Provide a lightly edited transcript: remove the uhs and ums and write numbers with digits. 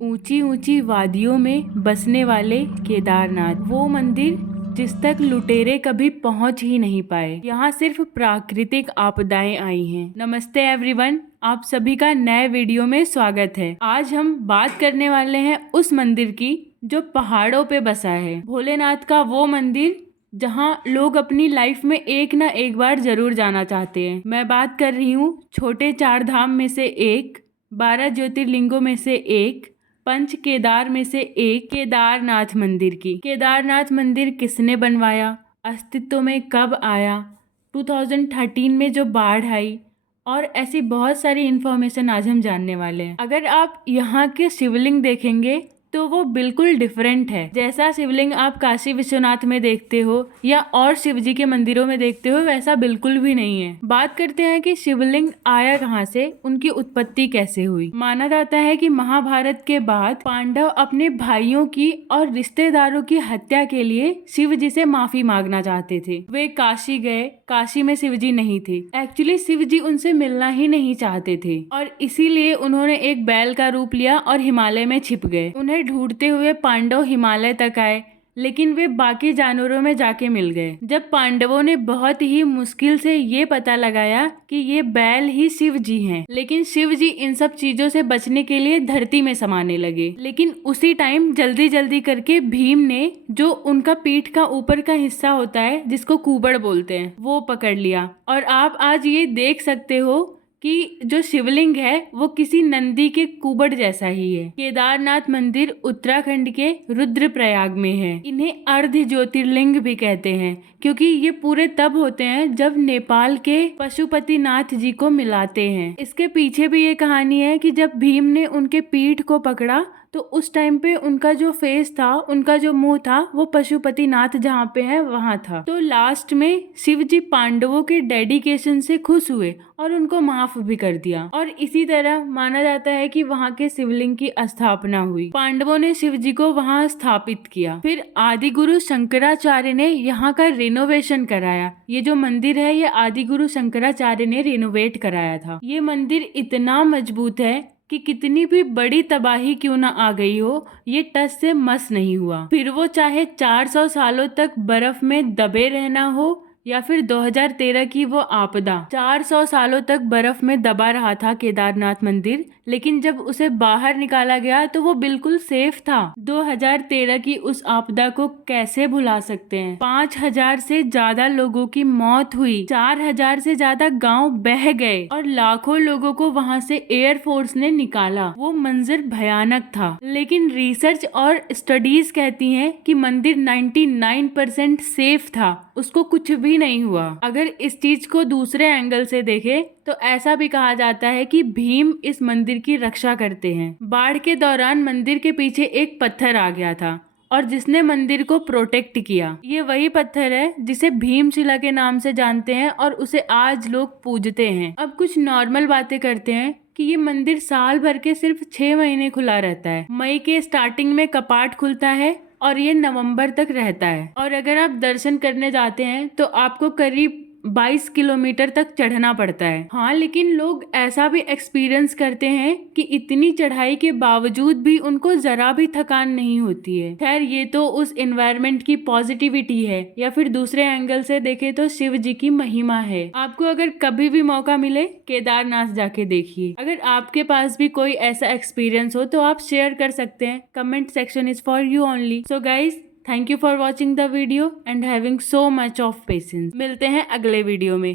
ऊंची ऊंची वादियों में बसने वाले केदारनाथ, वो मंदिर जिस तक लुटेरे कभी पहुंच ही नहीं पाए। यहाँ सिर्फ प्राकृतिक आपदाएं आई हैं। नमस्ते एवरीवन, आप सभी का नए वीडियो में स्वागत है। आज हम बात करने वाले हैं उस मंदिर की जो पहाड़ों पे बसा है। भोलेनाथ का वो मंदिर जहाँ लोग अपनी लाइफ में एक ना एक बार जरूर जाना चाहते हैं। मैं बात कर रही हूँ छोटे चार धाम में से एक, 12 ज्योतिर्लिंगों में से एक, पंच केदार में से एक केदारनाथ मंदिर की। केदारनाथ मंदिर किसने बनवाया, अस्तित्व में कब आया, 2013 में जो बाढ़ आई, और ऐसी बहुत सारी इन्फॉर्मेशन आज हम जानने वाले हैं। अगर आप यहाँ के शिवलिंग देखेंगे तो वो बिल्कुल डिफरेंट है। जैसा शिवलिंग आप काशी विश्वनाथ में देखते हो या और शिव जी के मंदिरों में देखते हो, वैसा बिल्कुल भी नहीं है। बात करते हैं कि शिवलिंग आया कहाँ से, उनकी उत्पत्ति कैसे हुई। माना जाता है कि महाभारत के बाद पांडव अपने भाइयों की और रिश्तेदारों की हत्या के लिए शिव जी से माफी मांगना चाहते थे। वे काशी गए, काशी में शिव जी नहीं थे। एक्चुअली शिव जी उनसे मिलना ही नहीं चाहते थे और इसीलिए उन्होंने एक बैल का रूप लिया और हिमालय में छिप गए। उन्हें ढूंढते हुए पांडव हिमालय तक आए, लेकिन वे बाकी जानवरों में जाके मिल गए। जब पांडवों ने बहुत ही मुश्किल से ये पता लगाया कि ये बैल ही शिव जी हैं, लेकिन शिव जी इन सब चीजों से बचने के लिए धरती में समाने लगे। लेकिन उसी टाइम जल्दी जल्दी करके भीम ने, जो उनका पीठ का ऊपर का हिस्सा होता है जिसको कुबड़ बोलते हैं, वो पकड़ लिया। और आप आज ये देख सकते हो कि जो शिवलिंग है वो किसी नंदी के कुबड़ जैसा ही है। केदारनाथ मंदिर उत्तराखंड के रुद्रप्रयाग में है। इन्हें अर्ध ज्योतिर्लिंग भी कहते हैं क्योंकि ये पूरे तब होते हैं जब नेपाल के पशुपतिनाथ जी को मिलाते हैं। इसके पीछे भी ये कहानी है कि जब भीम ने उनके पीठ को पकड़ा तो उस टाइम पे उनका जो फेस था, उनका जो मुंह था, वो पशुपतिनाथ जहाँ पे है वहां था। तो लास्ट में शिव जी पांडवों के डेडिकेशन से खुश हुए और उनको माफ भी कर दिया। और इसी तरह माना जाता है कि वहाँ के शिवलिंग की स्थापना हुई। पांडवों ने शिव जी को वहाँ स्थापित किया। फिर आदि गुरु शंकराचार्य ने यहाँ का रिनोवेशन कराया। ये जो मंदिर है ये आदि गुरु शंकराचार्य ने रिनोवेट कराया था। ये मंदिर इतना मजबूत है कि कितनी भी बड़ी तबाही क्यों ना आ गई हो, ये टस से मस नहीं हुआ। फिर वो चाहे 400 सालों तक बर्फ में दबे रहना हो या फिर 2013 की वो आपदा। 400 सालों तक बर्फ में दबा रहा था केदारनाथ मंदिर, लेकिन जब उसे बाहर निकाला गया तो वो बिल्कुल सेफ था। 2013 की उस आपदा को कैसे भुला सकते हैं। 5000 से ज्यादा लोगों की मौत हुई, 4000 से ज्यादा गांव बह गए और लाखों लोगों को वहां से एयरफोर्स ने निकाला। वो मंजर भयानक था, लेकिन रिसर्च और स्टडीज कहती हैं कि मंदिर 99% सेफ था, उसको कुछ भी नहीं हुआ। अगर इस चीज को दूसरे एंगल से देखें तो ऐसा भी कहा जाता है कि भीम इस मंदिर की रक्षा करते हैं। बाढ़ के दौरान मंदिर के पीछे एक पत्थर आ गया था और जिसने मंदिर को प्रोटेक्ट किया। ये वही पत्थर है जिसे भीमशिला के नाम से जानते हैं और उसे आज लोग पूजते हैं। अब कुछ नॉर्मल बातें करते हैं कि ये मंदिर साल भर के सिर्फ 6 महीने खुला रहता है। मई के स्टार्टिंग में कपाट खुलता है और ये नवंबर तक रहता है। और अगर आप दर्शन करने जाते हैं तो आपको करीब 22 किलोमीटर तक चढ़ना पड़ता है। हाँ, लेकिन लोग ऐसा भी एक्सपीरियंस करते हैं कि इतनी चढ़ाई के बावजूद भी उनको जरा भी थकान नहीं होती है। खैर, ये तो उस एनवायरनमेंट की पॉजिटिविटी है, या फिर दूसरे एंगल से देखे तो शिव जी की महिमा है। आपको अगर कभी भी मौका मिले, केदारनाथ जाके देखिए। अगर आपके पास भी कोई ऐसा एक्सपीरियंस हो तो आप शेयर कर सकते हैं। Comment section is for you only. So guys, thank you for watching the video and having so much of patience. मिलते हैं अगले वीडियो में।